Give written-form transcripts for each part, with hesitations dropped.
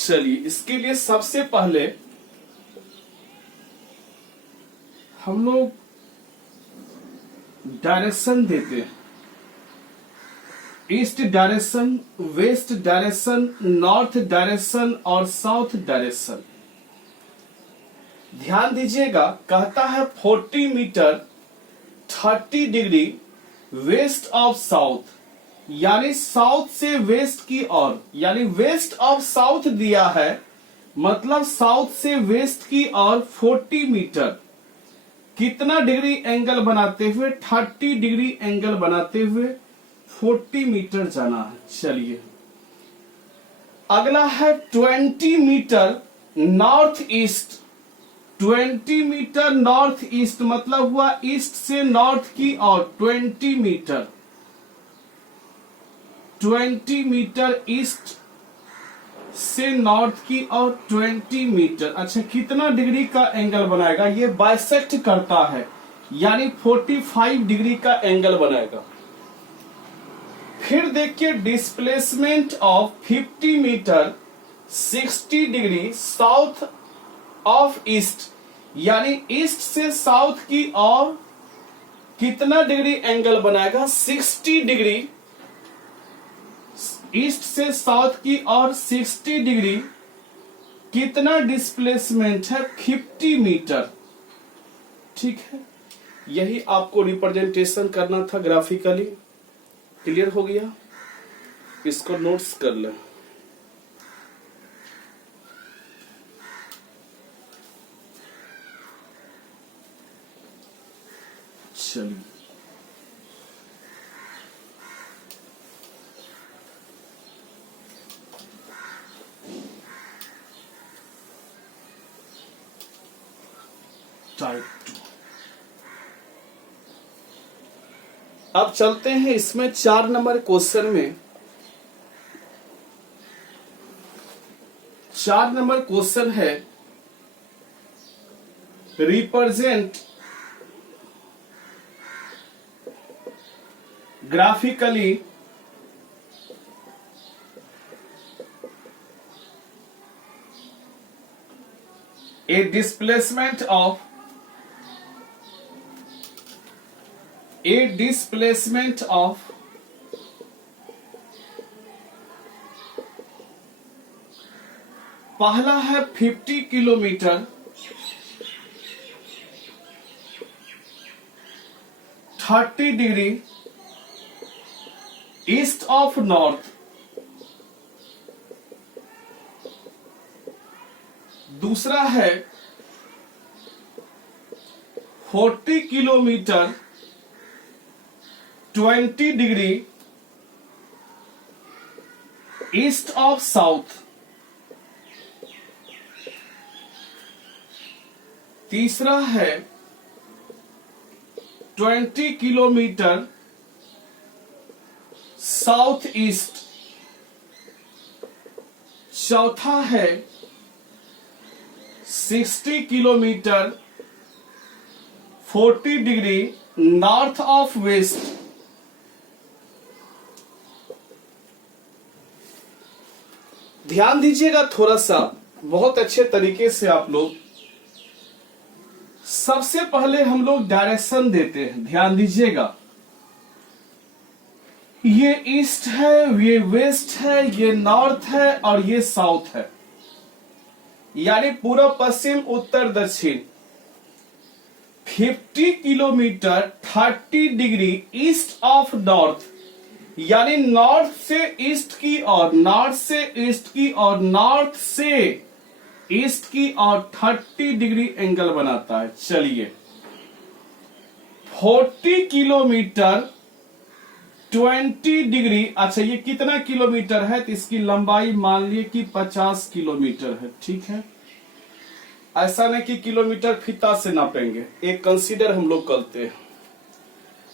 चलिए, इसके लिए सबसे पहले हम लोग डायरेक्शन देते हैं। East direction, west direction, north direction और साउथ डायरेक्शन। ध्यान दीजिएगा, कहता है 40 metre 30 degree west of south, यानी साउथ से वेस्ट की ओर, यानी वेस्ट ऑफ साउथ दिया है, मतलब साउथ से वेस्ट की ओर 40 मीटर कितना डिग्री एंगल बनाते हुए, 30 डिग्री एंगल बनाते हुए 40 मीटर जाना है। चलिए, अगला है 20 metre north east. 20 metre north east मतलब हुआ ईस्ट से नॉर्थ की ओर 20 मीटर। 20 मीटर ईस्ट से नॉर्थ की ओर 20 मीटर। अच्छा, कितना डिग्री का एंगल बनाएगा? ये बाइसेक्ट करता है, यानी 45 डिग्री का एंगल बनाएगा। फिर देखिए, displacement of 50 metre 60 degree south of east, यानी ईस्ट से साउथ की ओर कितना डिग्री एंगल बनाएगा? 60 डिग्री। ईस्ट से साउथ की ओर 60 डिग्री, कितना डिस्प्लेसमेंट है? 50 मीटर। ठीक है, यही आपको रिप्रेजेंटेशन करना था ग्राफिकली। क्लियर हो गया? इसको नोट्स कर लें। चलिए, टाइप 2। अब चलते हैं इसमें 4 नंबर क्वेश्चन में। 4 नंबर क्वेश्चन है, represent graphically a displacement of पहला है 50 kilometre 30 degree east of north. दूसरा है 40 kilometre 20 degree east of south. तीसरा है 20 किलोमीटर साउथ ईस्ट। चौथा है 60 kilometre 40 degree north of west. ध्यान दीजिएगा थोड़ा सा, बहुत अच्छे तरीके से आप लोग। सबसे पहले हम लोग डायरेक्शन देते हैं, ध्यान दीजिएगा। ये ईस्ट है, ये वेस्ट है, ये नॉर्थ है और ये साउथ है, यानी पूर्व पश्चिम उत्तर दक्षिण। 50 kilometre 30 degree east of north, यानी नॉर्थ से ईस्ट की ओर, नॉर्थ से ईस्ट की ओर, नॉर्थ से ईस्ट की ओर 30 डिग्री एंगल बनाता है। चलिए, 40 किलोमीटर 20 डिग्री। अच्छा, ये कितना किलोमीटर है? तो इसकी लंबाई मान लिए कि 50 किलोमीटर है। ठीक है, ऐसा नहीं कि किलोमीटर फीता से नापेंगे, एक कंसीडर हम लोग करते हैं।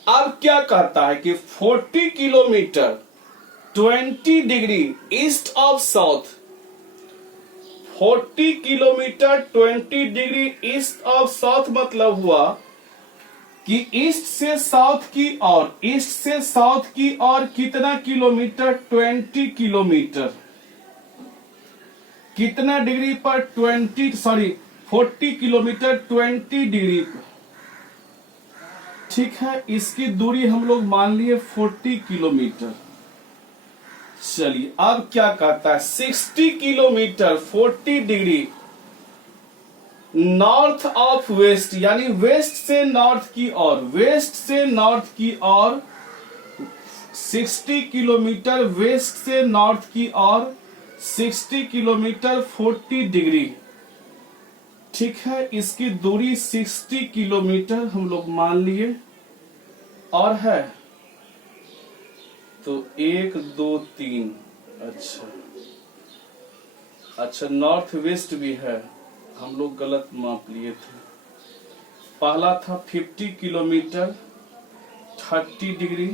अब क्या कहता है कि 40 kilometre 20 degree east of south. 40 kilometre 20 degree east of south मतलब हुआ कि ईस्ट से साउथ की ओर, ईस्ट से साउथ की ओर कितना किलोमीटर? 20 किलोमीटर। कितना डिग्री पर 40 किलोमीटर 20 डिग्री। ठीक है, इसकी दूरी हम लोग मान लिए 40 किलोमीटर। चलिए अब क्या कहता है, 60 kilometre 40 degree north of west, यानी वेस्ट से नॉर्थ की ओर, वेस्ट से नॉर्थ की ओर 60 किलोमीटर वेस्ट से नॉर्थ की ओर 60 किलोमीटर 40 डिग्री। ठीक है, इसकी दूरी 60 किलोमीटर हम लोग मान लिए। और है तो 1 2 3, अच्छा नॉर्थ वेस्ट भी है, हम लोग गलत माप लिए थे। पहला था 50 kilometre 30 degree,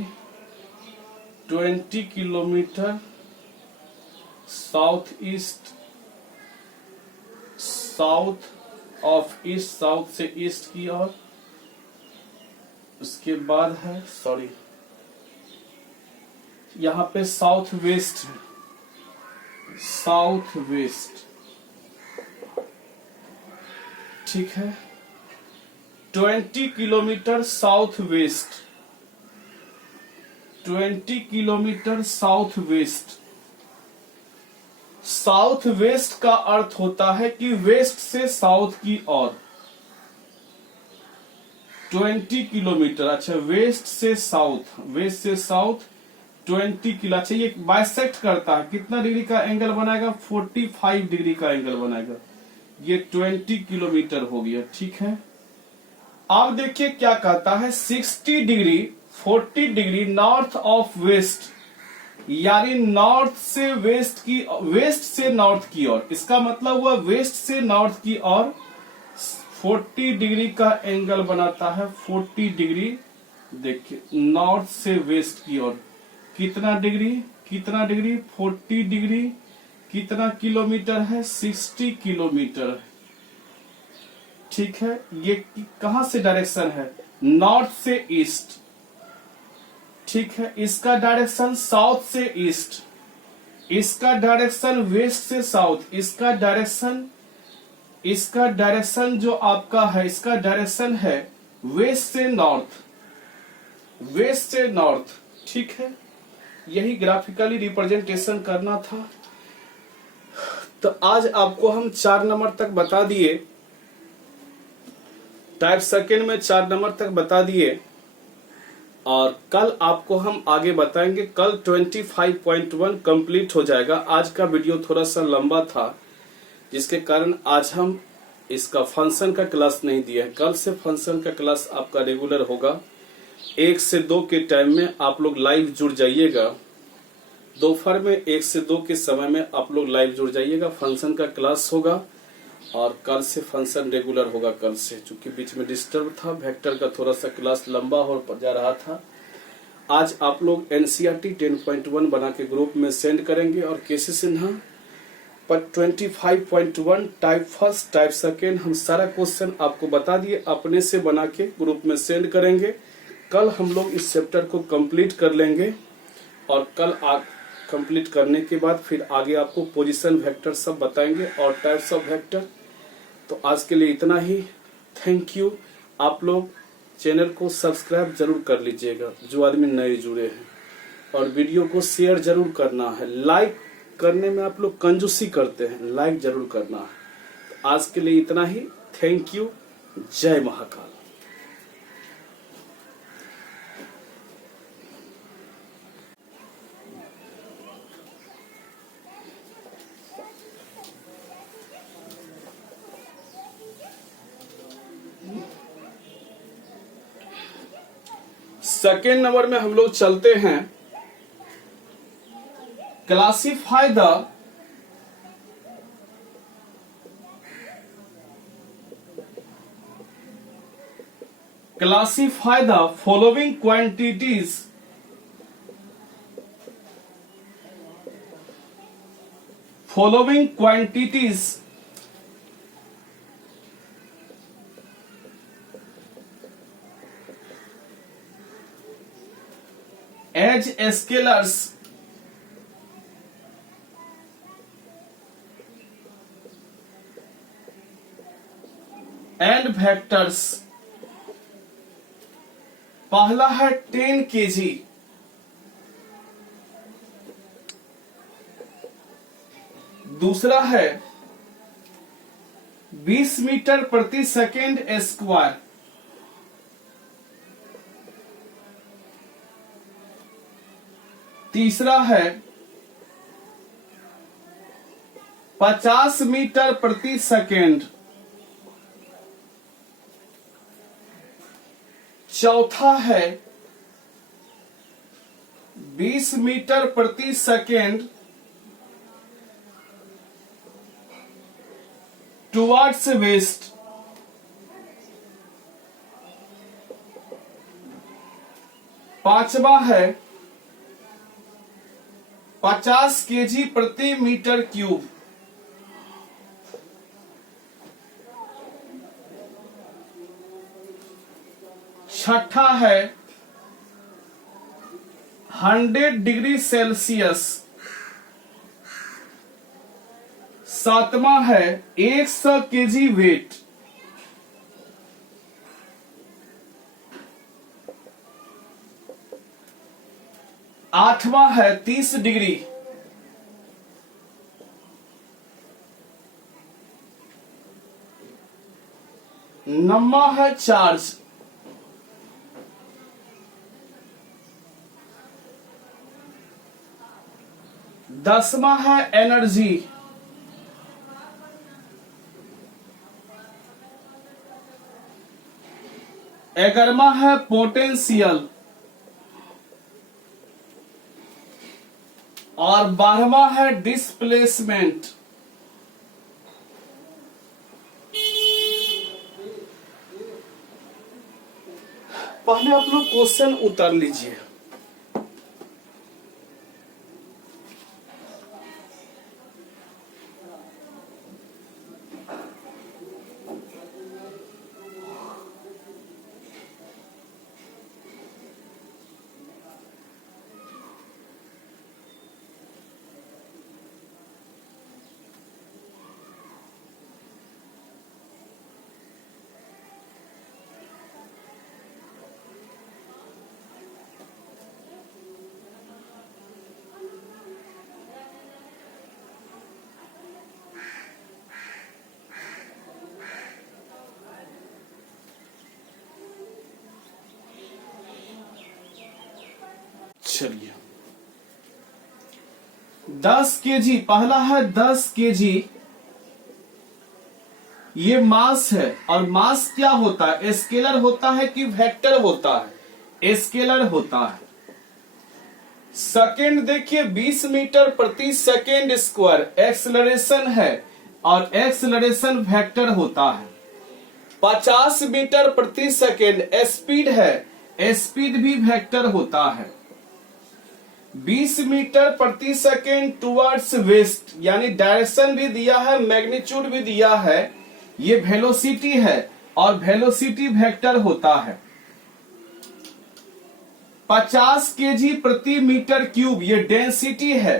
20 kilometre south east, south of east, south से ईस्ट की ओर। उसके बाद है यहाँ पे साउथ वेस्ट है, साउथ वेस्ट। ठीक है, 20 kilometre south west, 20 kilometre south west. South west का अर्थ होता है कि वेस्ट से साउथ की ओर 20 किलोमीटर। अच्छा, वेस्ट से साउथ, वेस्ट से साउथ 20 किलो। अच्छा, ये बाइसेक्ट करता है, कितना डिग्री का एंगल बनाएगा, 45 डिग्री का एंगल बनाएगा। ये 20 किलोमीटर हो गया। ठीक है, अब देखिए क्या कहता है, 60 degree 40 degree north of west, यानी नॉर्थ से वेस्ट की, वेस्ट से नॉर्थ की ओर। इसका मतलब हुआ वेस्ट से नॉर्थ की ओर 40 डिग्री का एंगल बनाता है। 40 डिग्री, देखिए नॉर्थ से वेस्ट की ओर कितना डिग्री, कितना डिग्री, 40 डिग्री। कितना किलोमीटर है, 60 किलोमीटर है। ठीक है, ये कहां से डायरेक्शन है, नॉर्थ से ईस्ट। ठीक है, इसका डायरेक्शन साउथ से ईस्ट, इसका डायरेक्शन वेस्ट से साउथ, इसका डायरेक्शन जो आपका है, इसका डायरेक्शन है वेस्ट से नॉर्थ, वेस्ट से नॉर्थ। ठीक है, यही ग्राफिकली रिप्रेजेंटेशन करना था। तो आज आपको हम 4 नंबर तक बता दिए, टाइप सेकेंड में 4 नंबर तक बता दिए, और कल आपको हम आगे बताएंगे। कल 25.1 कंप्लीट हो जाएगा। आज का वीडियो थोड़ा सा लंबा था, जिसके कारण आज हम इसका फंक्शन का क्लास नहीं दिया है। कल से फंक्शन का क्लास आपका रेगुलर होगा। 1 से 2 के टाइम में आप लोग लाइव जुड़ जाइएगा। दोपहर में 1 से 2 के समय में आप लोग लाइव जुड़ जाइएगा। फंक्शन का क्लास होगा और कल से फंक्शन रेगुलर होगा। कल से चूंकि बीच में डिस्टर्ब था, वेक्टर का थोड़ा सा क्लास लंबा हो जा रहा था। आज आप लोग एनसीईआरटी 10.1 बना के ग्रुप में सेंड करेंगे, और केसी सिन्हा पर 25.1 टाइप फर्स्ट टाइप सेकेंड हम सारा क्वेश्चन आपको बता दिए, अपने से बना के ग्रुप में सेंड करेंगे। कल हम लोग इस चैप्टर को कंप्लीट कर लेंगे, और कल कंप्लीट करने के बाद फिर आगे आपको पोजीशन वेक्टर सब बताएंगे और टाइप्स ऑफ वेक्टर। तो आज के लिए इतना ही। Thank you. आप लोग चैनल को सब्सक्राइब जरूर कर लीजिएगा जो आदमी नए जुड़े हैं, और वीडियो को शेयर जरूर करना है। लाइक करने में आप लोग कंजूसी करते हैं, लाइक जरूर करना है। तो आज के लिए इतना ही। Thank you. जय महाकाल। सेकेंड नंबर में हम लोग चलते हैं। Classify the following quantities as scalars and vectors. पहला है 10 kg, दूसरा है 20 मीटर प्रति सेकेंड स्क्वायर, तीसरा है 50 मीटर प्रति सेकेंड, चौथा है 20 मीटर प्रति सेकेंड टुवर्ड्स वेस्ट, पांचवा है 50 kg प्रति मीटर क्यूब, छठा है 100 डिग्री सेल्सियस, सातवां है 100 kg वेट, आठवां है 30 डिग्री, नौवां है चार्ज, 10वां है एनर्जी, 11वां है पोटेंशियल और 12वां है डिस्प्लेसमेंट। पहले आप लोग क्वेश्चन उतार लीजिए। चलिए 10 kg, पहला है 10 kg, ये मास है। और मास क्या होता है, स्केलर होता है कि वेक्टर होता है? स्केलर होता है। सेकेंड देखिए 20 मीटर प्रति सेकेंड स्क्वायर एक्सेलरेशन है और एक्सेलरेशन वेक्टर होता है। 50 मीटर प्रति सेकेंड स्पीड है, स्पीड भी वेक्टर होता है। 20 मीटर प्रति सेकेंड टुवर्ड्स वेस्ट, यानी डायरेक्शन भी दिया है, मैग्नीट्यूड भी दिया है, ये वेलोसिटी है और वेलोसिटी वेक्टर होता है। 50 kg प्रति मीटर क्यूब, ये डेंसिटी है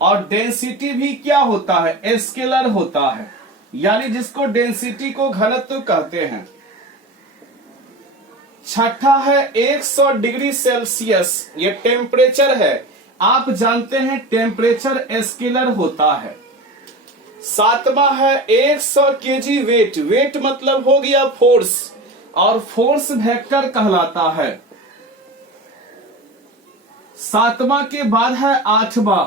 और डेंसिटी भी क्या होता है, स्केलर होता है, यानी जिसको डेंसिटी को घनत्व कहते हैं। छठा है 100 डिग्री सेल्सियस, ये टेम्परेचर है। आप जानते हैं टेम्परेचर स्केलर होता है। सातवां है 100 kg वेट, वेट मतलब हो गया फोर्स और फोर्स वेक्टर कहलाता है। सातवां के बाद है आठवां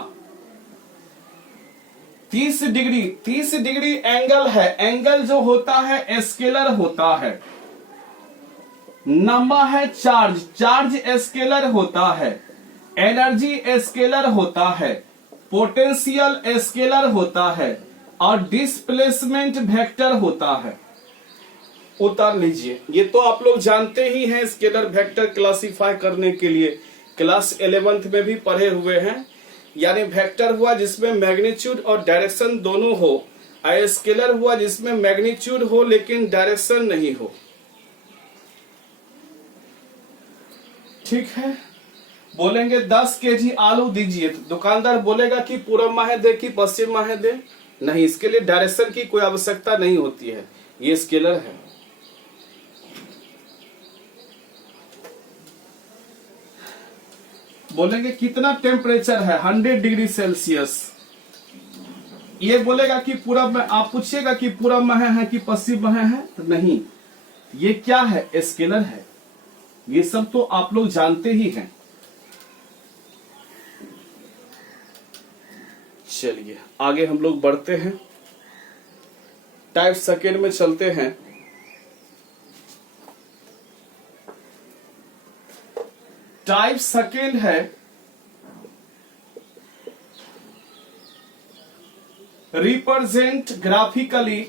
30 डिग्री, 30 डिग्री एंगल है, एंगल जो होता है स्केलर होता है। नौवां है चार्ज, चार्ज स्केलर होता है। एनर्जी स्केलर होता है, पोटेंशियल स्केलर होता है और डिस्प्लेसमेंट वेक्टर होता है। उतार लीजिए, ये तो आप लोग जानते ही हैं स्केलर वेक्टर क्लासिफाई करने के लिए, क्लास 11th में भी पढ़े हुए हैं। यानी वेक्टर हुआ जिसमें मैग्नीट्यूड और डायरेक्शन दोनों हो, स्केलर हुआ जिसमें मैग्नीट्यूड हो लेकिन डायरेक्शन नहीं हो। ठीक है, बोलेंगे 10 kg आलू दीजिए, तो दुकानदार बोलेगा कि पूरब माहे दे कि पश्चिम माहे दे? नहीं, इसके लिए डायरेक्शन की कोई आवश्यकता नहीं होती है, ये स्केलर है। बोलेंगे कितना टेम्परेचर है, 100 डिग्री सेल्सियस। ये बोलेगा कि पूरब में, आप पूछिएगा कि पूरब में है कि पश्चिम में है, तो नहीं, ये क्या है, स्केलर है। ये सब तो आप लोग जानते ही हैं। चलिए आगे हम लोग बढ़ते हैं, टाइप सेकेंड में चलते हैं। टाइप सेकेंड है रिप्रेजेंट ग्राफिकली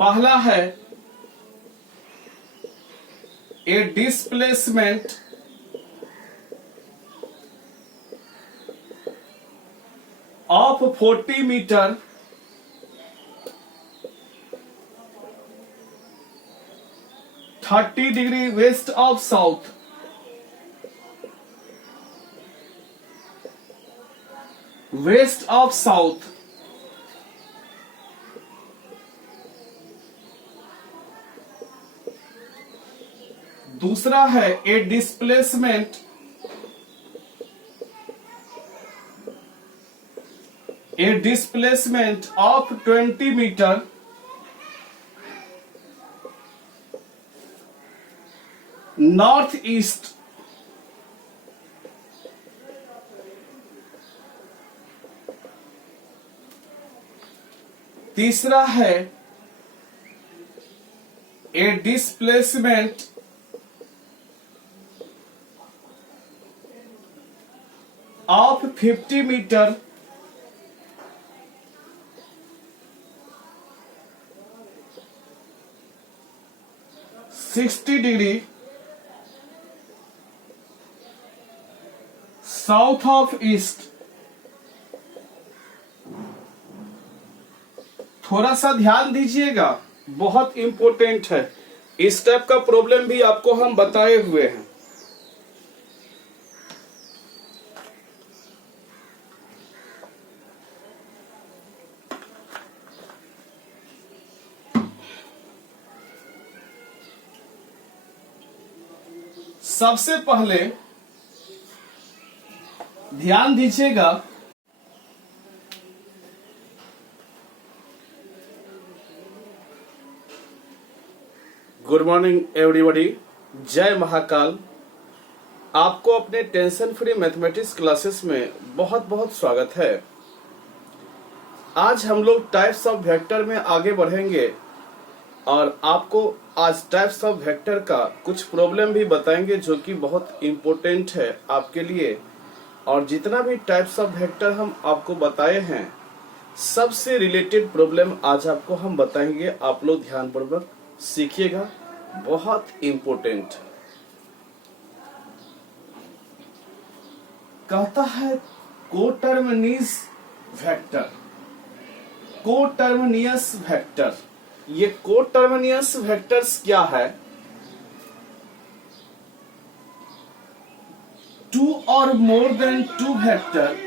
पहला है a displacement of 40 metre (30 degree west of south) दूसरा है a displacement of 20 metre north east तीसरा है a displacement of 50 metre (60 degree south of east. थोड़ा सा ध्यान दीजिएगा, बहुत इंपॉर्टेंट है। इस टाइप का प्रॉब्लम भी आपको हम बताए हुए हैं। सबसे पहले ध्यान दीजिएगा, गुड मॉर्निंग एवरीबॉडी, जय महाकाल। आपको अपने टेंशन फ्री मैथमेटिक्स क्लासेस में बहुत बहुत स्वागत है। आज हम लोग टाइप्स ऑफ वेक्टर में आगे बढ़ेंगे और आपको आज टाइप्स ऑफ वेक्टर का कुछ प्रॉब्लम भी बताएंगे जो कि बहुत इम्पोर्टेंट है आपके लिए। और जितना भी टाइप्स ऑफ वेक्टर हम आपको बताए हैं, सबसे रिलेटेड प्रॉब्लम आज आपको हम बताएंगे। आप लोग ध्यानपूर्वक सीखिएगा, बहुत इम्पोर्टेंट। कहता है कोटर्मिनियस वेक्टर। ये कोटर्मिनियस वेक्टर्स क्या है? टू और more than two vector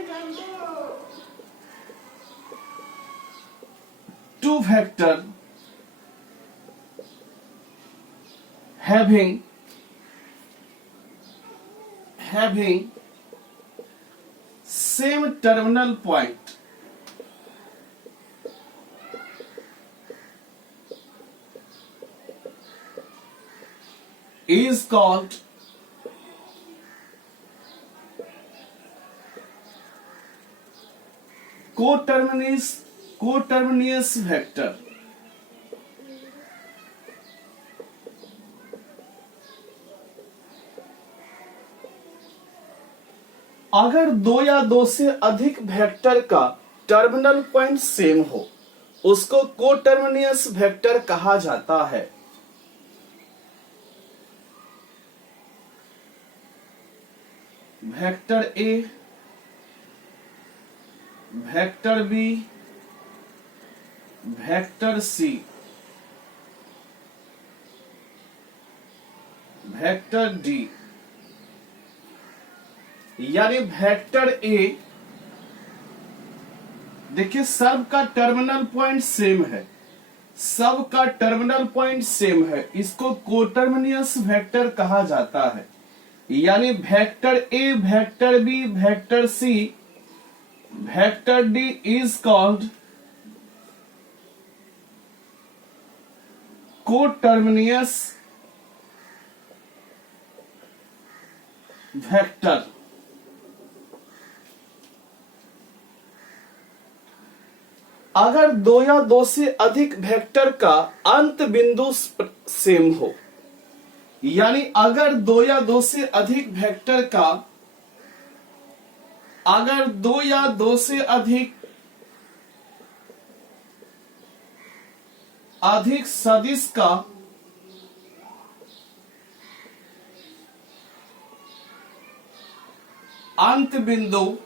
having same terminal point is called coterminous vector। अगर दो या दो से अधिक वेक्टर का टर्मिनल पॉइंट सेम हो, उसको कोटर्मिनियस वेक्टर कहा जाता है। Vector A, vector B, vector C, vector D, यानी वेक्टर ए, देखिए सब का टर्मिनल पॉइंट सेम है, सब का टर्मिनल पॉइंट सेम है, इसको कोटर्मिनियस वेक्टर कहा जाता है। यानी vector A, vector B, vector C, vector D is called coterminous vector. अगर दो या दो से अधिक वेक्टर का अंत बिंदु सेम हो, यानी अगर दो या दो से अधिक वेक्टर का, अगर दो या दो से अधिक सदिश का अंत बिंदु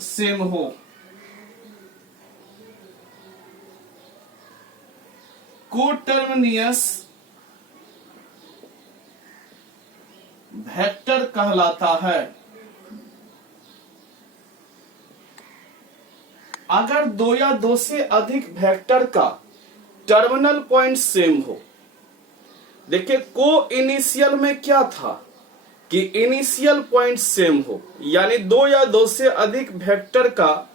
सेम हो, कोटर्मिनियस वेक्टर कहलाता है। अगर दो या दो से अधिक वेक्टर का टर्मिनल पॉइंट सेम हो, देखिए को इनिशियल में क्या था कि इनिशियल पॉइंट सेम हो, यानी दो या दो से अधिक वेक्टर का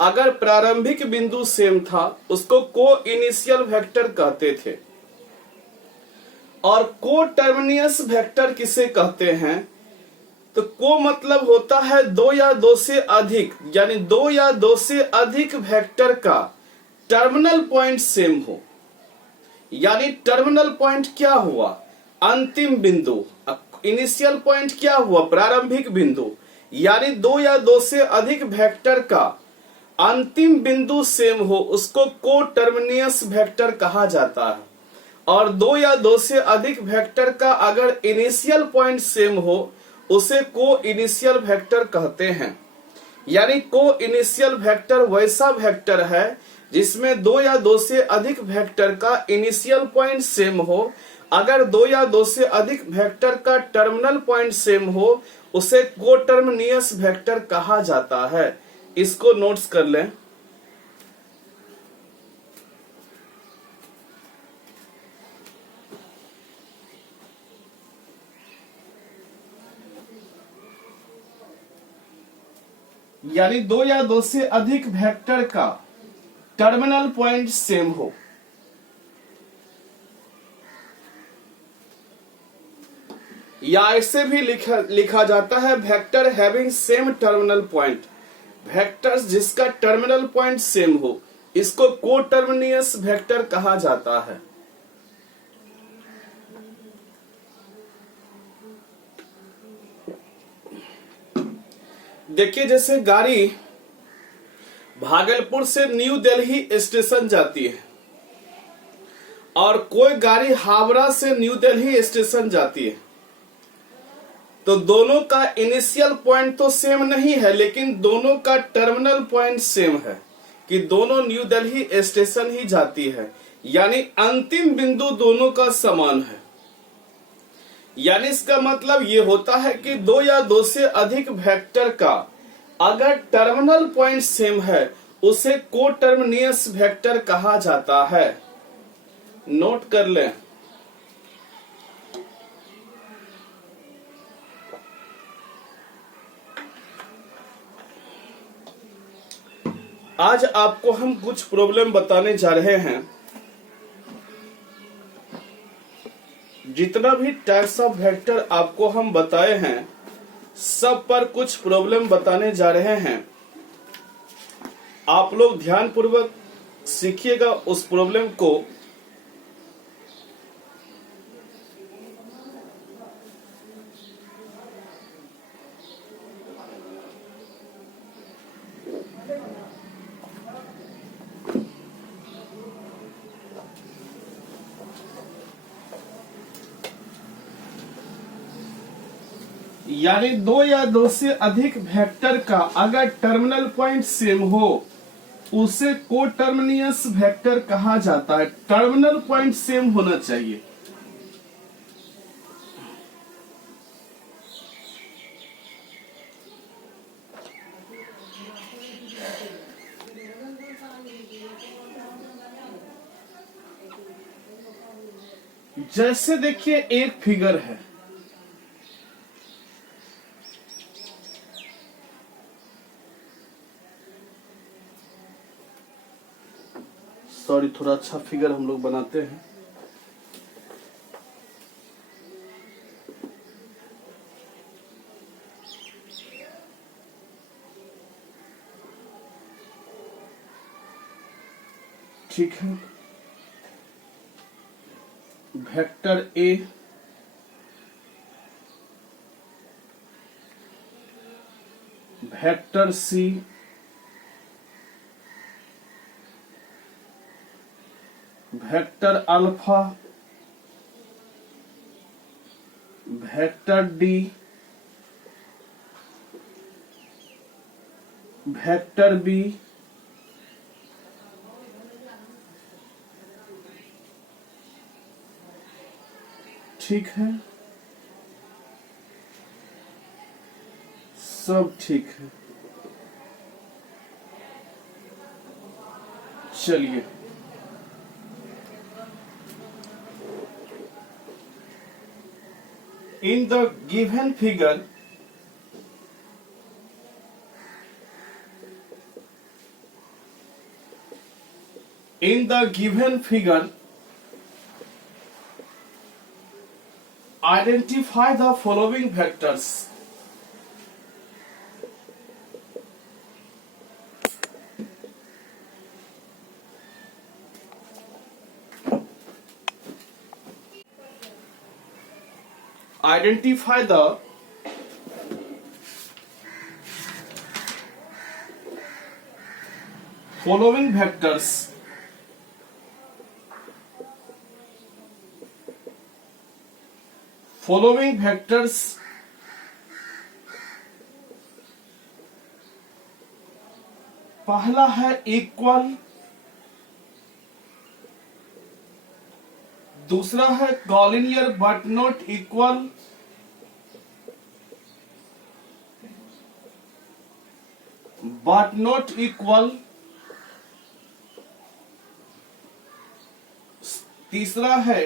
अगर प्रारंभिक बिंदु सेम था उसको को इनिशियल वेक्टर कहते थे। और को टर्मिनियस वेक्टर किसे कहते हैं, तो को मतलब होता है दो या दो से अधिक, यानी दो या दो से अधिक वेक्टर का टर्मिनल पॉइंट सेम हो। यानी टर्मिनल पॉइंट क्या हुआ, अंतिम बिंदु, इनिशियल पॉइंट क्या हुआ, प्रारंभिक बिंदु। यानी दो या दो से अधिक वेक्टर का अंतिम बिंदु सेम हो उसको को टर्मिनियस वेक्टर कहा जाता है। और दो या दो से अधिक वेक्टर का अगर इनिशियल पॉइंट सेम हो उसे को इनिशियल वेक्टर कहते हैं। यानी को इनिशियल वेक्टर वैसा वेक्टर है जिसमें दो या दो से अधिक वेक्टर का इनिशियल पॉइंट सेम हो, अगर दो या दो से अधिक वेक्टर का टर्मिनल पॉइंट सेम हो उसे कोटर्मिनियस वेक्टर कहा जाता है। इसको नोट्स कर लें। यानी दो या दो से अधिक वेक्टर का टर्मिनल पॉइंट सेम हो, या ऐसे भी लिखा जाता है vector having same terminal point, vectors जिसका टर्मिनल पॉइंट सेम हो इसको कोटर्मिनियस वेक्टर कहा जाता है। देखिए जैसे गाड़ी भागलपुर से न्यू दिल्ली स्टेशन जाती है और कोई गाड़ी हावड़ा से न्यू दिल्ली स्टेशन जाती है, तो दोनों का इनिशियल पॉइंट तो सेम नहीं है लेकिन दोनों का टर्मिनल पॉइंट सेम है कि दोनों न्यू दिल्ली स्टेशन ही जाती है। यानी अंतिम बिंदु दोनों का समान है। यानी इसका मतलब ये होता है कि दो या दो से अधिक वेक्टर का अगर टर्मिनल पॉइंट सेम है उसे कोटर्मिनियस वेक्टर कहा जाता है। नोट कर लें। आज आपको हम कुछ प्रॉब्लम बताने जा रहे हैं। जितना भी टाइप्स ऑफ वेक्टर आपको हम बताए हैं सब पर कुछ प्रॉब्लम बताने जा रहे हैं। आप लोग ध्यान पूर्वक सीखिएगा उस प्रॉब्लम को। यानी दो या दो से अधिक वेक्टर का अगर टर्मिनल पॉइंट सेम हो उसे कोटर्मिनियस वेक्टर कहा जाता है। टर्मिनल पॉइंट सेम होना चाहिए। जैसे देखिए एक फिगर है, सॉरी थोड़ा अच्छा फिगर हम लोग बनाते हैं। ठीक है, vector A vector C vector alpha vector D vector B ठीक है, सब ठीक है। चलिए in the given figure identify the following vectors. Identify the following vectors. Following vectors पहला है इक्वल, दूसरा है कॉलिनियर बट नॉट इक्वल, तीसरा है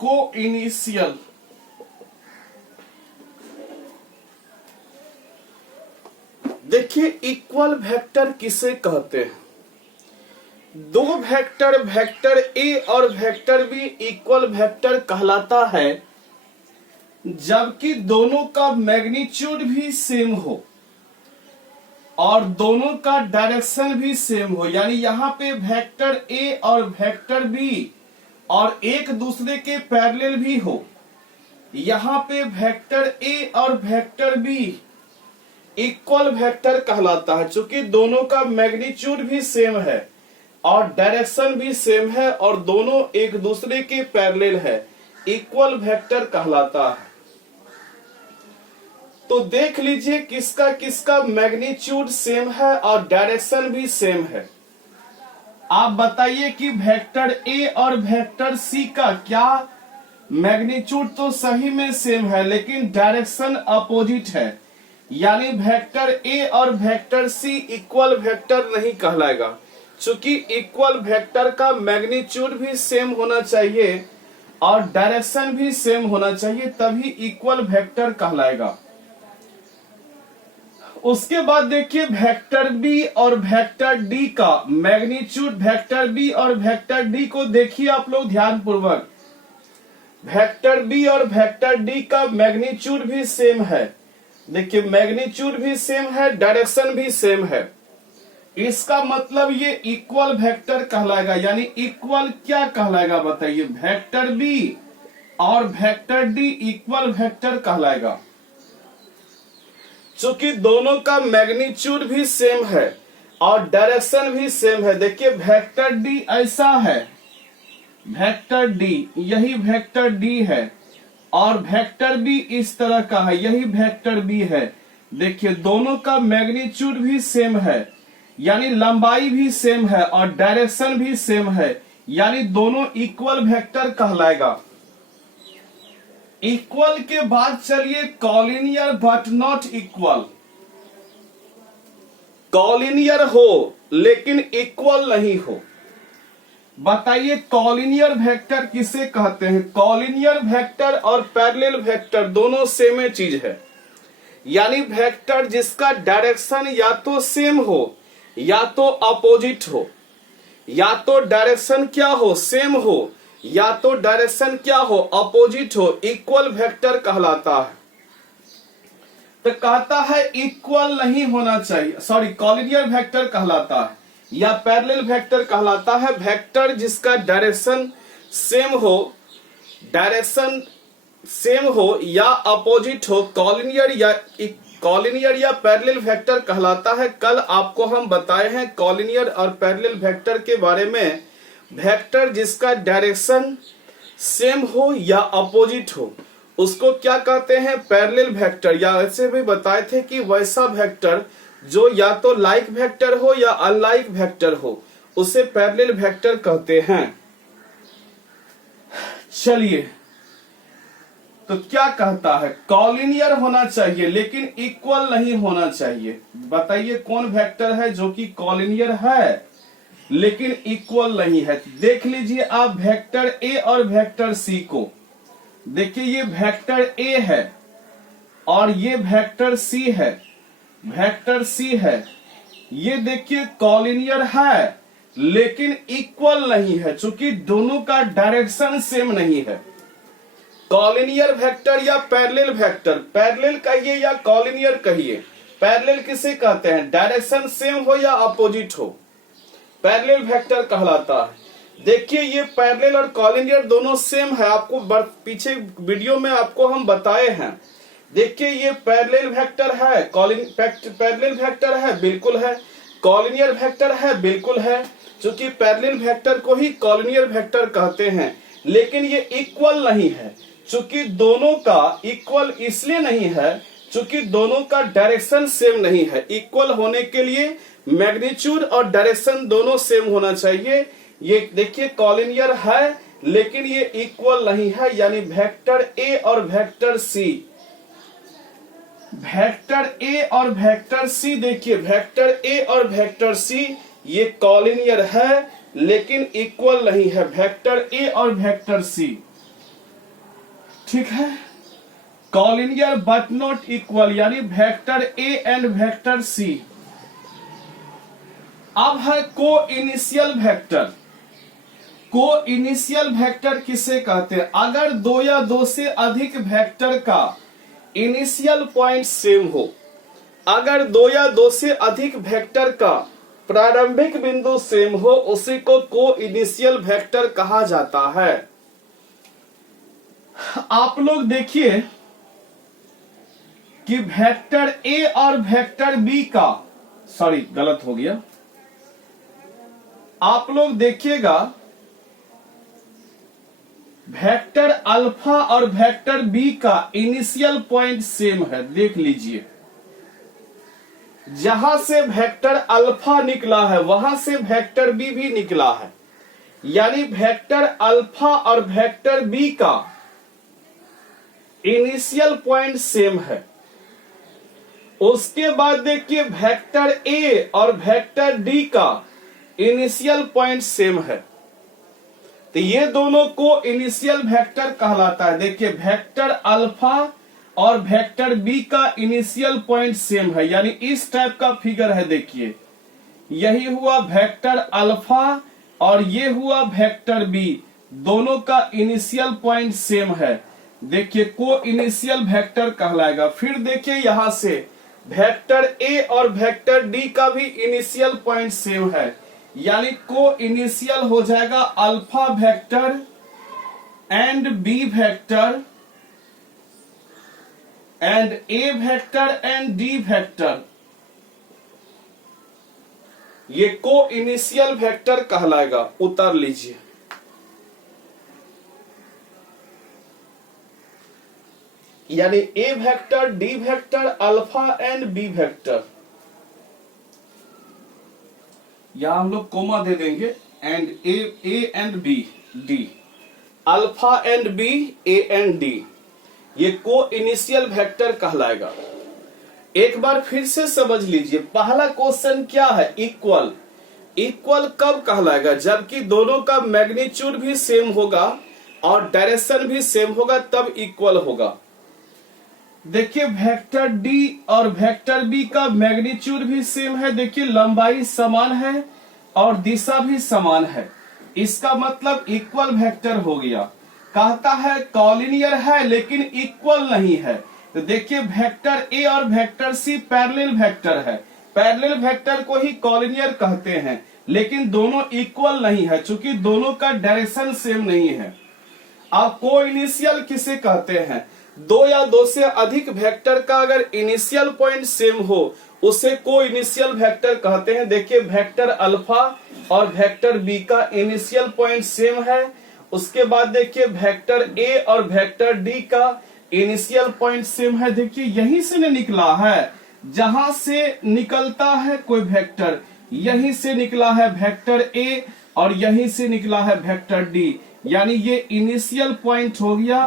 को इनिशियल। देखिए इक्वल वेक्टर किसे कहते हैं? दो वेक्टर, वेक्टर ए और वेक्टर बी इक्वल वेक्टर कहलाता है जबकि दोनों का मैग्नीट्यूड भी सेम हो और दोनों का डायरेक्शन भी सेम हो। यानी यहाँ पे वेक्टर ए और वेक्टर बी और एक दूसरे के पैरेलल भी हो। यहाँ पे वेक्टर ए और वेक्टर बी इक्वल वेक्टर कहलाता है चूंकि दोनों का मैग्नीट्यूड भी सेम है और डायरेक्शन भी सेम है और दोनों एक दूसरे के पैरेलल है, इक्वल वेक्टर कहलाता है। तो देख लीजिए किसका किसका मैग्नीट्यूड सेम है और डायरेक्शन भी सेम है। आप बताइए कि वेक्टर ए और वेक्टर सी का क्या मैग्नीट्यूड तो सही में सेम है लेकिन डायरेक्शन अपोजिट है, यानी वेक्टर ए और वेक्टर सी इक्वल वेक्टर नहीं कहलाएगा। चूंकि इक्वल वेक्टर का मैग्नीट्यूड भी सेम होना चाहिए और डायरेक्शन भी सेम होना चाहिए तभी इक्वल वेक्टर कहलाएगा। उसके बाद देखिए वेक्टर बी और वेक्टर डी का मैग्नीट्यूड, वेक्टर बी और वेक्टर डी को देखिए आप लोग ध्यान पूर्वक। वेक्टर बी और वेक्टर डी का मैग्नीट्यूड भी सेम है, देखिए मैग्नीट्यूड भी सेम है, डायरेक्शन भी सेम है। इसका मतलब ये इक्वल वेक्टर कहलाएगा। यानी इक्वल क्या कहलाएगा बताइए? वेक्टर बी और वेक्टर डी इक्वल वेक्टर कहलाएगा चूंकि दोनों का मैग्नीट्यूड भी सेम है और डायरेक्शन भी सेम है। देखिए वेक्टर डी ऐसा है, वेक्टर डी यही वेक्टर डी है और वेक्टर बी इस तरह का है, यही वेक्टर बी है। देखिए दोनों का मैग्नीट्यूड भी सेम है यानी लंबाई भी सेम है और डायरेक्शन भी सेम है, यानी दोनों इक्वल वेक्टर कहलाएगा। इक्वल के बाद चलिए collinear but not equal. Collinear हो लेकिन इक्वल नहीं हो। बताइए कॉलिनियर वेक्टर किसे कहते हैं? कॉलिनियर वेक्टर और पैरेलल वेक्टर दोनों सेम चीज है, यानी वेक्टर जिसका डायरेक्शन या तो सेम हो या तो अपोजिट हो, या तो डायरेक्शन क्या हो, सेम हो, या तो डायरेक्शन क्या हो, अपोजिट हो, इक्वल वेक्टर कहलाता है। तो कहता है इक्वल नहीं होना चाहिए, सॉरी, कॉलिनियर वेक्टर कहलाता है या पैरेलल वेक्टर कहलाता है वेक्टर जिसका डायरेक्शन सेम हो, डायरेक्शन सेम हो या अपोजिट हो, कॉलिनियर या पैरेलल वेक्टर कहलाता है। कल आपको हम बताए हैं कॉलिनियर और पैरेलल वेक्टर के बारे में, वेक्टर जिसका डायरेक्शन सेम हो या अपोजिट हो उसको क्या कहते हैं? Parallel vector. या ऐसे भी बताए थे कि वैसा वेक्टर जो या तो लाइक वेक्टर हो या अनलाइक वेक्टर हो उसे पैरेलल वेक्टर कहते हैं। चलिए, तो क्या कहता है? कॉलिनियर होना चाहिए लेकिन इक्वल नहीं होना चाहिए। बताइए कौन वेक्टर है जो कि कॉलिनियर है लेकिन इक्वल नहीं है? देख लीजिए आप वेक्टर ए और वेक्टर सी को। देखिए ये वेक्टर ए है और ये वेक्टर सी है, वेक्टर सी है। ये देखिए कॉलिनियर है लेकिन इक्वल नहीं है, चूंकि दोनों का डायरेक्शन सेम नहीं है। कॉलिनियर वेक्टर या पैरेलल वेक्टर, पैरेलल कहिए या कॉलिनियर कहिए, पैरेलल किसे कहते हैं? डायरेक्शन सेम हो या अपोजिट हो, पैरेलल वेक्टर कहलाता है। देखिए ये पैरेलल और कॉलिनियर दोनों सेम है, आपको पीछे वीडियो में आपको हम बताए हैं। देखिए ये पैरेलल वेक्टर है, पैरेलल वेक्टर है, बिल्कुल है। कॉलिनियर वेक्टर है, बिल्कुल है, क्योंकि पैरेलल वेक्टर को ही कॉलिनियर वेक्टर कहते हैं। लेकिन ये इक्वल नहीं है, चूंकि दोनों का इक्वल इसलिए नहीं है चूंकि दोनों का डायरेक्शन सेम नहीं है। इक्वल होने के लिए मैग्नीट्यूड और डायरेक्शन दोनों सेम होना चाहिए। ये देखिए कॉलिनियर है लेकिन ये इक्वल नहीं है, यानी वेक्टर ए और वेक्टर सी, वेक्टर ए और वेक्टर सी, देखिए वेक्टर ए और वेक्टर सी ये कॉलिनियर है लेकिन इक्वल नहीं है, वेक्टर ए और वेक्टर सी, ठीक है। कॉलिनियर बट नॉट इक्वल, यानी vector A and vector C. अब है को इनिशियल वेक्टर। को इनिशियल वेक्टर किसे कहते हैं? अगर दो या दो से अधिक वेक्टर का इनिशियल पॉइंट सेम हो, अगर दो या दो से अधिक वेक्टर का प्रारंभिक बिंदु सेम हो, उसी को इनिशियल वेक्टर कहा जाता है। आप लोग देखिए कि वेक्टर ए और वेक्टर बी का, सॉरी गलत हो गया, आप लोग देखिएगा वेक्टर अल्फा और वेक्टर बी का इनिशियल पॉइंट सेम है। देख लीजिए, जहां से वेक्टर अल्फा निकला है वहां से वेक्टर बी भी निकला है, यानी वेक्टर अल्फा और वेक्टर बी का इनिशियल पॉइंट सेम है। उसके बाद देखिए वेक्टर ए और वेक्टर डी का इनिशियल पॉइंट सेम है, तो ये दोनों को इनिशियल वेक्टर कहलाता है। देखिए वेक्टर अल्फा और वेक्टर बी का इनिशियल पॉइंट सेम है, यानी इस टाइप का फिगर है। देखिए यही हुआ वेक्टर अल्फा और ये हुआ वेक्टर बी, दोनों का इनिशियल पॉइंट सेम है। देखिए को इनिशियल वेक्टर कहलाएगा। फिर देखिए यहां से वेक्टर ए और वेक्टर डी का भी इनिशियल पॉइंट सेम है, यानी को इनिशियल हो जाएगा alpha vector and B vector and A vector and D vector, ये को इनिशियल वेक्टर कहलाएगा। उतार लीजिए, यानी A vector, D vector, alpha and B vector, यहां हम लोग कोमा दे देंगे, and A and B, D, alpha and B, A and D, ये को इनिशियल वेक्टर कहलाएगा। एक बार फिर से समझ लीजिए, पहला क्वेश्चन क्या है? इक्वल। इक्वल कब कहलाएगा? जबकि दोनों का मैग्नीट्यूड भी सेम होगा और डायरेक्शन भी सेम होगा, तब इक्वल होगा। देखिए वेक्टर डी और वेक्टर बी का मैग्नीट्यूड भी सेम है, देखिए लंबाई समान है और दिशा भी समान है, इसका मतलब इक्वल वेक्टर हो गया। कहता है कॉलिनियर है लेकिन इक्वल नहीं है, तो देखिए वेक्टर ए और वेक्टर सी पैरेलल वेक्टर है, पैरेलल वेक्टर को ही कॉलिनियर कहते हैं, लेकिन दोनों इक्वल नहीं है चूंकि दोनों का डायरेक्शन सेम नहीं है। अब को इनिशियल किसे कहते हैं? दो या दो से अधिक वेक्टर का अगर इनिशियल पॉइंट सेम हो उसे को इनिशियल वेक्टर कहते हैं। देखिए वेक्टर अल्फा और वेक्टर बी का इनिशियल पॉइंट सेम है, उसके बाद देखिए वेक्टर ए और वेक्टर डी का इनिशियल पॉइंट सेम है। देखिए यहीं से निकला है, जहां से निकलता है कोई वेक्टर, यहीं से निकला है वेक्टर ए और यहीं से निकला है वेक्टर डी, यानी ये इनिशियल पॉइंट हो गया,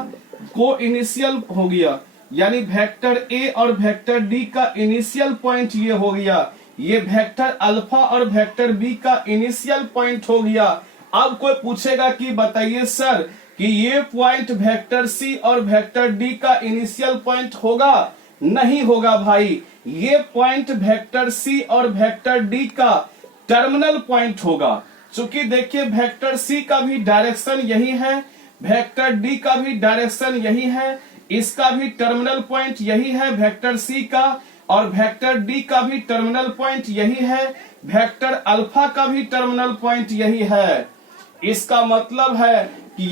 को इनिशियल हो गया, यानी वेक्टर ए और वेक्टर डी का इनिशियल पॉइंट ये हो गया, ये वेक्टर अल्फा और वेक्टर बी का इनिशियल पॉइंट हो गया। अब कोई पूछेगा कि बताइए सर कि ये पॉइंट वेक्टर सी और वेक्टर डी का इनिशियल पॉइंट होगा? नहीं होगा भाई, ये पॉइंट वेक्टर सी और वेक्टर डी का टर्मिनल पॉइंट होगा। चूंकि देखिए वेक्टर सी का भी डायरेक्शन यही है, वेक्टर डी का भी डायरेक्शन यही है, इसका भी टर्मिनल पॉइंट यही है वेक्टर सी का, और वेक्टर डी का भी टर्मिनल पॉइंट यही है, वेक्टर अल्फा का भी टर्मिनल पॉइंट यही है। इसका मतलब है कि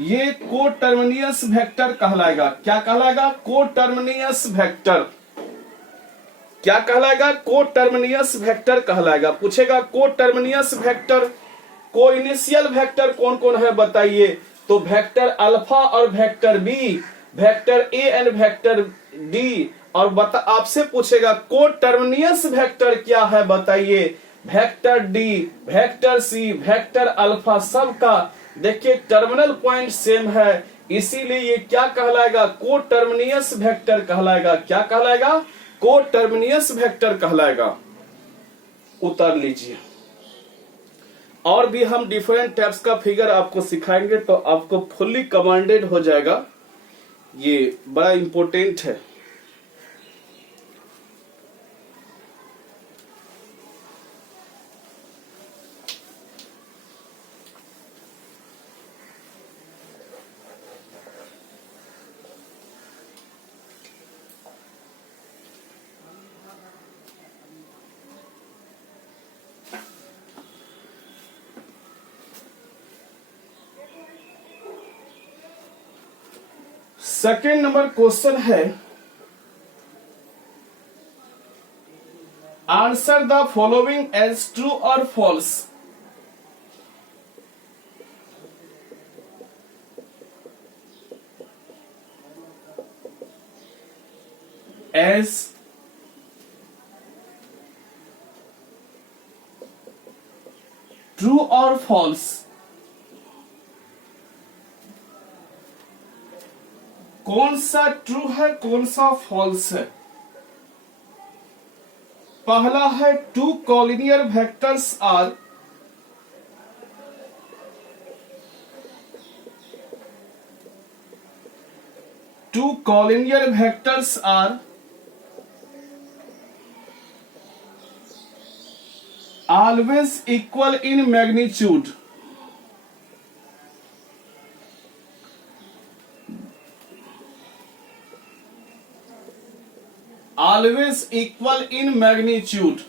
ये को टर्मिनियस वेक्टर कहलाएगा। क्या कहलाएगा? को टर्मिनियस वेक्टर। क्या कहलाएगा? को टर्मिनियस वेक्टर कहलाएगा। पूछेगा को टर्मिनियस वेक्टर, को इनिशियल वेक्टर कौन कौन है बताइए? तो वेक्टर अल्फा और vector B, vector A and vector D, और आपसे पूछेगा को टर्मिनियस वेक्टर क्या है बताइए? Vector D, vector C, vector alpha, सबका देखिए टर्मिनल पॉइंट सेम है, इसीलिए ये क्या कहलाएगा? को टर्मिनियस वेक्टर कहलाएगा। क्या कहलाएगा? को टर्मिनियस वेक्टर कहलाएगा। उतार लीजिए। और भी हम डिफरेंट टाइप्स का फिगर आपको सिखाएंगे तो आपको फुल्ली कमांडेड हो जाएगा, ये बड़ा इंपॉर्टेंट है। सेकेंड नंबर क्वेश्चन है, answer the following as true और फॉल्स। एज ट्रू और फॉल्स। कौन सा ट्रू है, कौन सा फॉल्स है? पहला है two collinear vectors are always equal in magnitude. Always equal in magnitude.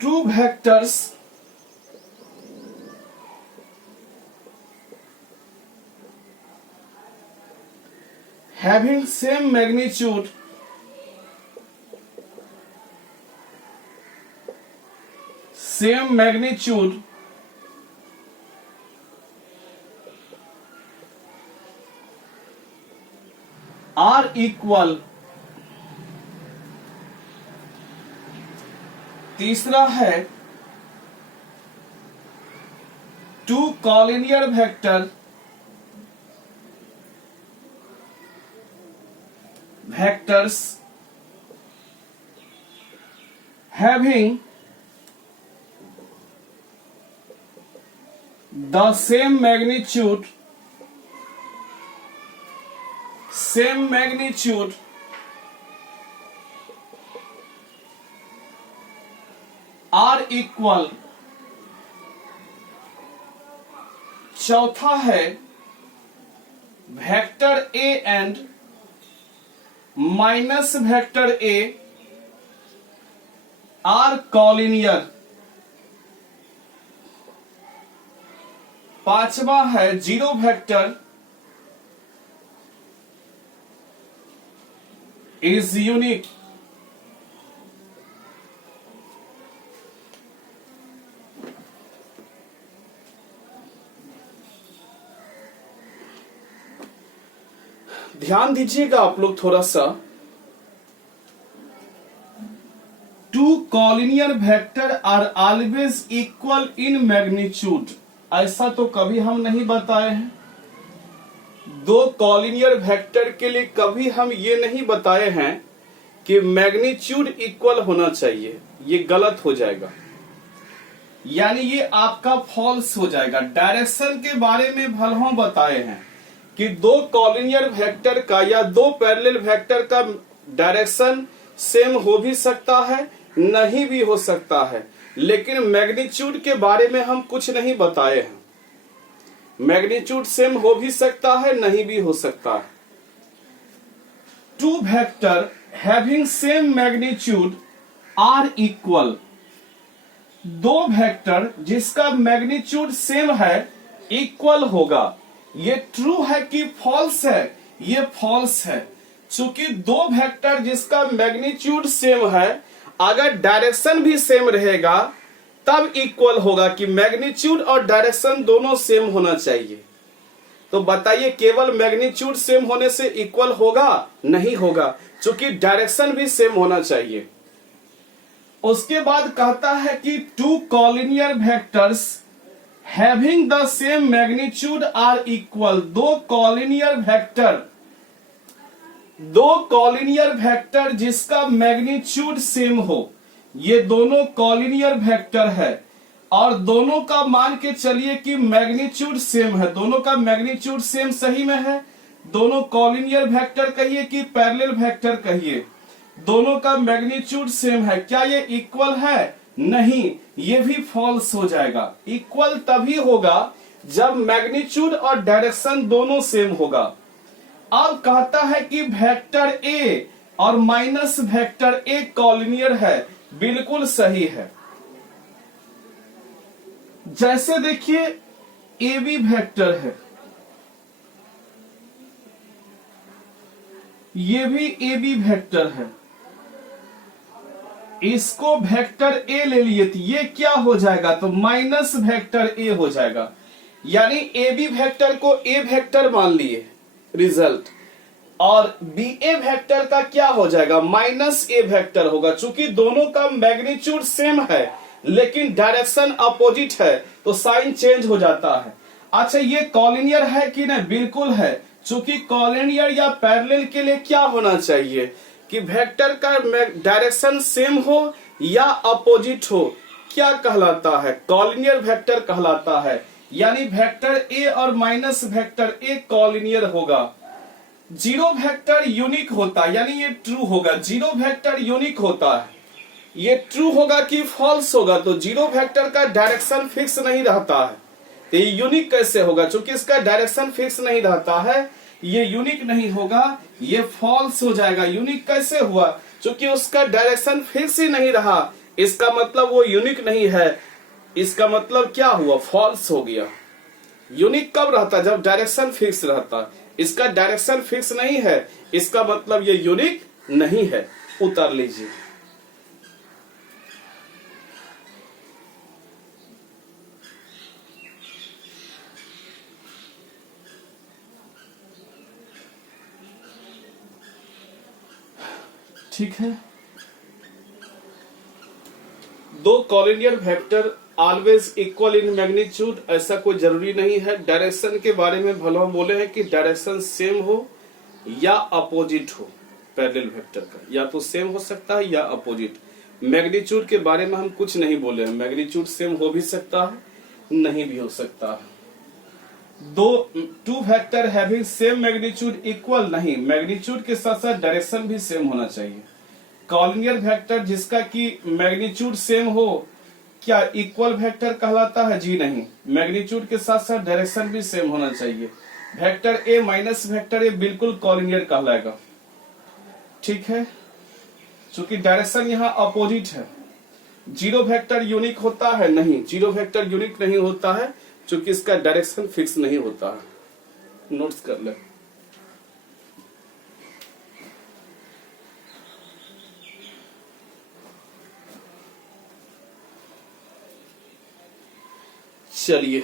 Two vectors having same magnitude are equal. तीसरा है two collinear vector vectors having the same magnitude are equal। चौथा है vector A and minus vector A are collinear. पांचवा है zero vector is unique. ध्यान दीजिएगा आप लोग थोड़ा सा। Two collinear vector are always equal in magnitude. ऐसा तो कभी हम नहीं बताए हैं। दो कॉलिनियर वेक्टर के लिए कभी हम ये नहीं बताए हैं कि मैग्नीट्यूड इक्वल होना चाहिए। ये गलत हो जाएगा, यानी ये आपका फॉल्स हो जाएगा। डायरेक्शन के बारे में भले हम बताए हैं कि दो कॉलिनियर वेक्टर का या दो पैरेलल वेक्टर का डायरेक्शन सेम हो भी सकता है, नहीं भी हो सकता है, लेकिन मैग्नीट्यूड के बारे में हम कुछ नहीं बताए हैं। मैग्नीट्यूड सेम हो भी सकता है, नहीं भी हो सकता है। Two vector having same magnitude are equal. दो वेक्टर जिसका मैग्नीट्यूड सेम है इक्वल होगा। ये ट्रू है कि फॉल्स है? ये फॉल्स है। चूंकि दो वेक्टर जिसका मैग्नीट्यूड सेम है, अगर डायरेक्शन भी सेम रहेगा तब इक्वल होगा कि मैग्नीट्यूड और डायरेक्शन दोनों सेम होना चाहिए। तो बताइए, केवल मैग्नीट्यूड सेम होने से इक्वल होगा? नहीं होगा, चूंकि डायरेक्शन भी सेम होना चाहिए। उसके बाद कहता है कि two collinear vectors having the same magnitude are equal. दो कॉलिनियर वेक्टर जिसका मैग्नीट्यूड सेम हो, ये दोनों कॉलिनियर वेक्टर है और दोनों का मान के चलिए कि मैग्नीट्यूड सेम है। दोनों का मैग्नीट्यूड सेम सही में है। दोनों कॉलिनियर वेक्टर कहिए कि पैरेलल वेक्टर कहिए, दोनों का मैग्नीट्यूड सेम है। क्या ये इक्वल है? नहीं, ये भी फॉल्स हो जाएगा। इक्वल तभी होगा जब मैग्नीट्यूड और डायरेक्शन दोनों सेम होगा। अब कहता है कि वेक्टर ए और माइनस वेक्टर ए कॉलिनियर है। बिल्कुल सही है। जैसे देखिए ए बी वेक्टर है, ये भी ए बी वेक्टर है। इसको वेक्टर ए ले लिए तो ये क्या हो जाएगा? तो माइनस वेक्टर ए हो जाएगा। यानी ए बी वेक्टर को ए वेक्टर मान लिए रिजल्ट, और बी ए वेक्टर का क्या हो जाएगा? माइनस ए वेक्टर होगा। चूंकि दोनों का मैग्नीट्यूड सेम है लेकिन डायरेक्शन अपोजिट है तो साइन चेंज हो जाता है। अच्छा, ये कॉलिनियर है कि नहीं? बिल्कुल है। चूंकि कॉलिनियर या पैरेलल के लिए क्या होना चाहिए कि वेक्टर का डायरेक्शन सेम हो या अपोजिट हो। क्या कहलाता है? कॉलिनियर वेक्टर कहलाता है। यानी वेक्टर ए और माइनस वेक्टर ए कॉलिनियर होगा। जीरो वेक्टर यूनिक होता है, यानी ये ट्रू होगा। जीरो वेक्टर यूनिक होता है। ये ट्रू होगा कि फॉल्स होगा? तो जीरो वेक्टर का डायरेक्शन फिक्स नहीं रहता है, तो ये यूनिक कैसे होगा? चूंकि इसका डायरेक्शन फिक्स नहीं रहता है, ये यूनिक नहीं होगा, ये फॉल्स हो जाएगा। यूनिक कैसे हुआ? चूंकि उसका डायरेक्शन फिक्स ही नहीं रहा, इसका मतलब वो यूनिक नहीं है। इसका मतलब क्या हुआ? फॉल्स हो गया। यूनिक कब रहता? जब डायरेक्शन फिक्स रहता। इसका डायरेक्शन फिक्स नहीं है, इसका मतलब ये यूनिक नहीं है। उतार लीजिए। ठीक है। दो collinear vector always equal in magnitude, ऐसा कोई जरूरी नहीं है। डायरेक्शन के बारे में भला बोले हैं कि डायरेक्शन सेम हो या अपोजिट हो। पैरेलल वेक्टर का, या तो सेम हो सकता है या अपोजिट। मैग्नीट्यूड के बारे में हम कुछ नहीं बोले हैं, मैग्नीट्यूड सेम हो भी सकता है, नहीं भी हो सकता है। Two vector having same magnitude equal नहीं, मैग्नीट्यूड के साथ साथ डायरेक्शन भी सेम होना चाहिए। कॉलिनियर वेक्टर जिसका कि मैग्नीट्यूड सेम हो, क्या इक्वल वेक्टर कहलाता है? जी नहीं, मैग्नीट्यूड के साथ साथ डायरेक्शन भी सेम होना चाहिए। वेक्टर ए माइनस वेक्टर ए बिल्कुल कॉलिनियर कहलाएगा, ठीक है, क्योंकि डायरेक्शन यहाँ अपोजिट है। जीरो वेक्टर यूनिक होता है? नहीं, जीरो वेक्टर यूनिक नहीं होता है, क्योंकि इसका डायरेक्शन फिक्स नहीं होता है। नोट्स कर ले। चलिए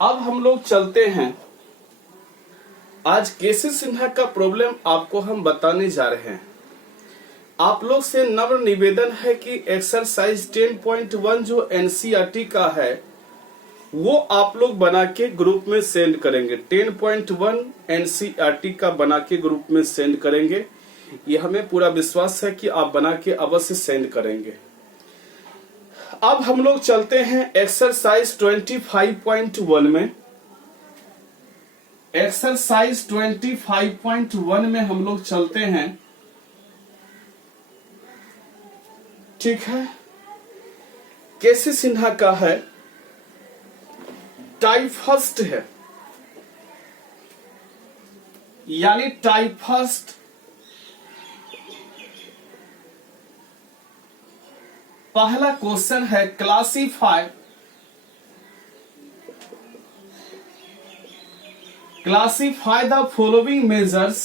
अब हम लोग चलते हैं, आज केसी सिन्हा का प्रॉब्लम आपको हम बताने जा रहे हैं। आप लोग से नम्र निवेदन है कि एक्सरसाइज 10.1 जो एनसीईआरटी का है वो आप लोग बना के ग्रुप में सेंड करेंगे। 10.1 एनसीईआरटी का बना के ग्रुप में सेंड करेंगे, ये हमें पूरा विश्वास है कि आप बना के अवश्य सेंड करेंगे। अब हम लोग चलते हैं एक्सरसाइज 25.1 में। एक्सरसाइज 25.1 में हम लोग चलते हैं, ठीक है। केसी सिन्हा का है, टाइप फर्स्ट है, यानी टाइप फर्स्ट पहला क्वेश्चन है, classify the following measures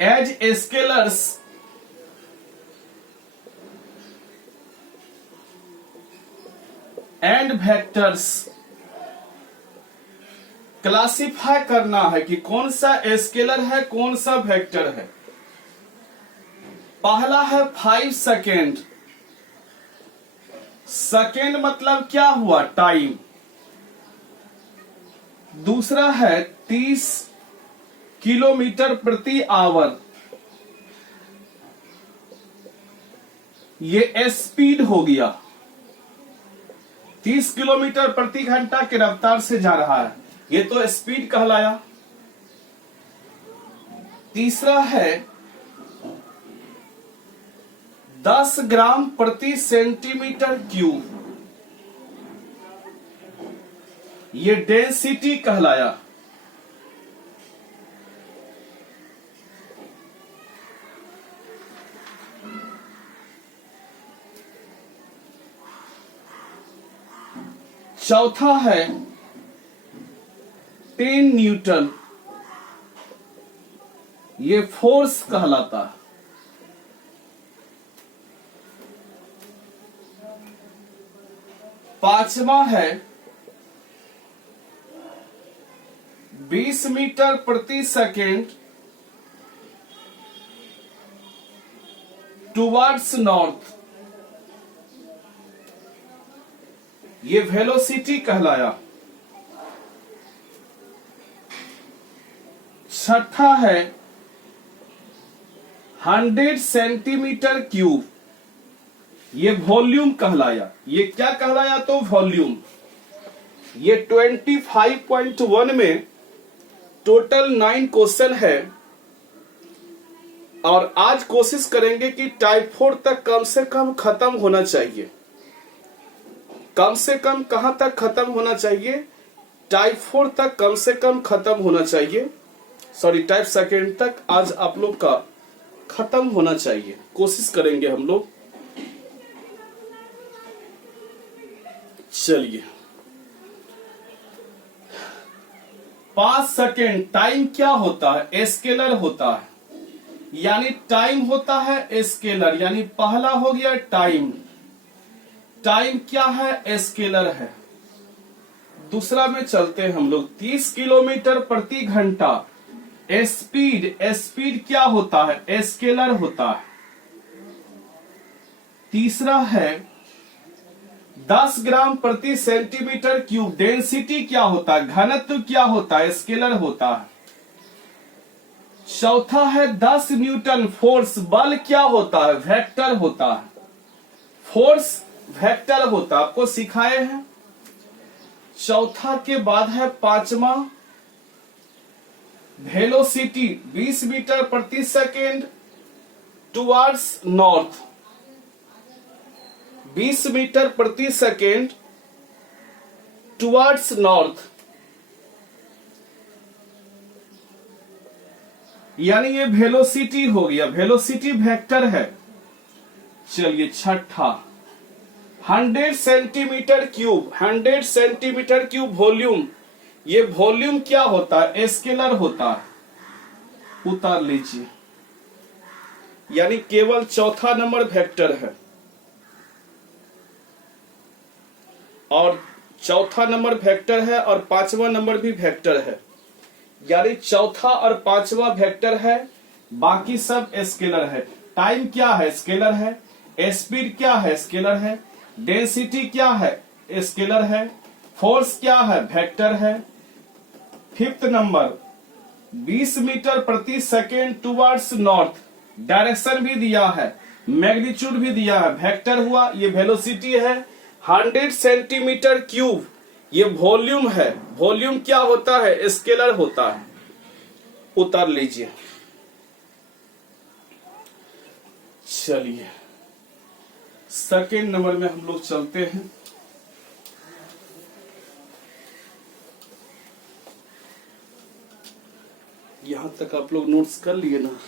as scalars and vectors. Classify करना है कि कौन सा स्केलर है कौन सा वेक्टर है। पहला है 5 सेकेंड, सेकेंड मतलब क्या हुआ? टाइम। दूसरा है 30 किलोमीटर प्रति आवर, ये स्पीड हो गया, 30 किलोमीटर प्रति घंटा की रफ्तार से जा रहा है, ये तो स्पीड कहलाया। तीसरा है 10 ग्राम प्रति सेंटीमीटर क्यूब, ये डेंसिटी कहलाया। चौथा है 10 न्यूटन, ये फोर्स कहलाता है। पांचवा है 20 मीटर प्रति सेकेंड टुवर्ड्स नॉर्थ, ये वेलोसिटी कहलाया। छठा है 100 सेंटीमीटर क्यूब, ये वॉल्यूम कहलाया। ये क्या कहलाया? तो वॉल्यूम। ये 25.1 में टोटल 9 क्वेश्चन है, और आज कोशिश करेंगे कि टाइप 4 तक कम से कम खत्म होना चाहिए। कम से कम कहां तक खत्म होना चाहिए? टाइप 4 तक कम से कम खत्म होना चाहिए, सॉरी टाइप सेकेंड तक आज आप लोग का खत्म होना चाहिए, कोशिश करेंगे हम लोग। चलिए 5 सेकेंड टाइम क्या होता है? स्केलर होता है, यानी टाइम होता है स्केलर, यानी पहला हो गया टाइम। टाइम क्या है? स्केलर है। दूसरा में चलते हैं हम लोग। 30 किलोमीटर प्रति घंटा स्पीड। स्पीड क्या होता है? स्केलर होता है। तीसरा है 10 ग्राम प्रति सेंटीमीटर क्यूब। डेंसिटी क्या होता है? घनत्व क्या होता है? स्केलर होता है। चौथा है 10 न्यूटन फोर्स। बल क्या होता है? वेक्टर होता है। फोर्स वेक्टर होता है, आपको सिखाए हैं। चौथा के बाद है पांचवा वेलोसिटी। 20 मीटर प्रति सेकेंड टुवर्ड्स नॉर्थ। 20 मीटर प्रति सेकेंड टुवर्ड्स नॉर्थ, यानी ये वेलोसिटी हो गया, वेलोसिटी वेक्टर है। चलिए छठा 100 centimetre cube. 100 centimetre cube volume. ये वॉल्यूम क्या होता है? स्केलर होता है। उतार लीजिए, यानी केवल चौथा नंबर वेक्टर है और चौथा नंबर वेक्टर है और पांचवा नंबर भी वेक्टर है, यानी चौथा और पांचवा वेक्टर है, बाकी सब स्केलर है। टाइम क्या है? स्केलर है। स्पीड क्या है? स्केलर है। डेंसिटी क्या है? स्केलर है। फोर्स क्या है? वेक्टर है। फिफ्थ नंबर 20 मीटर प्रति सेकेंड टुवर्ड्स नॉर्थ। डायरेक्शन भी दिया है, मैग्नीट्यूड भी दिया है, वेक्टर हुआ। ये वेलोसिटी है। 100 सेंटीमीटर क्यूब ये वॉल्यूम है। वॉल्यूम क्या होता है? स्केलर होता है। उतार लीजिए। चलिए सेकेंड नंबर में हम लोग चलते हैं। यहां तक आप लोग नोट्स कर लिए ना?